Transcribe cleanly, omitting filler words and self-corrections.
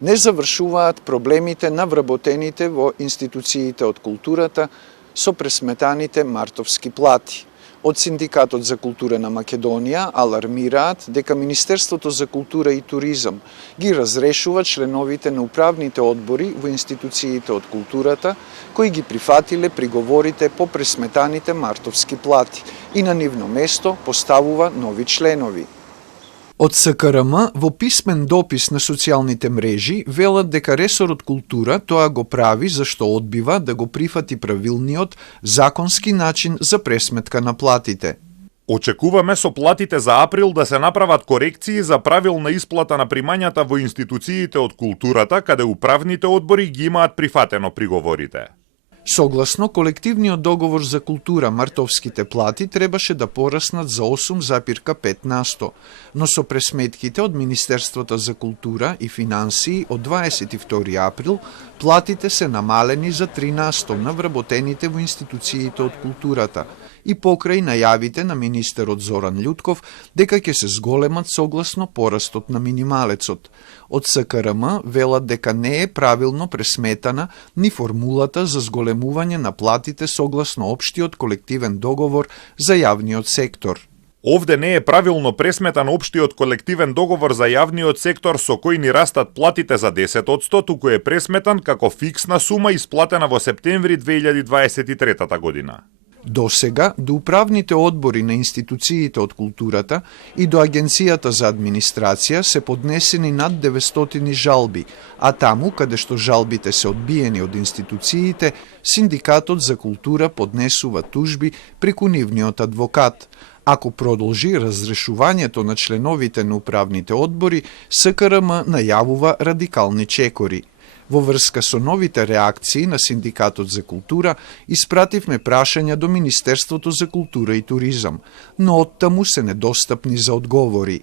Не завршуваат проблемите на вработените во институциите од културата со пресметаните мартовски плати. Од Синдикатот за култура на Македонија алармираат дека Министерството за култура и туризам ги разрешува членовите на управните одбори во институциите од културата кои ги прифатиле приговорите по пресметаните мартовски плати и на нивно место поставува нови членови. Од СКРМ во писмен допис на социјалните мрежи велат дека ресорот култура тоа го прави зашто одбива да го прифати правилниот законски начин за пресметка на платите. Очекуваме со платите за април да се направат корекции за правилна исплата на примањата во институциите од културата, каде управните одбори ги имаат прифатено приговорите. Согласно колективниот договор за култура, мартовските плати требаше да пораснат за 8,5%, но со пресметките од Министерството за култура и финансии од 22 април, платите се намалени за 3% на вработените во институциите од културата и покрај најавите на министерот Зоран Љутков дека ќе се зголемат согласно порастот на минималецот. Од СКРМ велат дека не е правилно пресметана ни формулата за зголемување на платите согласно општиот колективен договор за јавниот сектор. Овде не е правилно пресметан општиот колективен договор за јавниот сектор со кој ни растат платите за 10%, туку е пресметан како фиксна сума исплатена во септември 2023 година. До сега, до управните одбори на институциите од културата и до Агенцијата за администрација се поднесени над 900 жалби, а таму, каде што жалбите се одбиени од институциите, Синдикатот за култура поднесува тужби преку нивниот адвокат. Ако продолжи разрешувањето на членовите на управните одбори, СКРМ најавува радикални чекори. Во врска со новите реакции на Синдикатот за култура, испративме прашања до Министерството за култура и туризам, но оттаму се недостапни за одговори.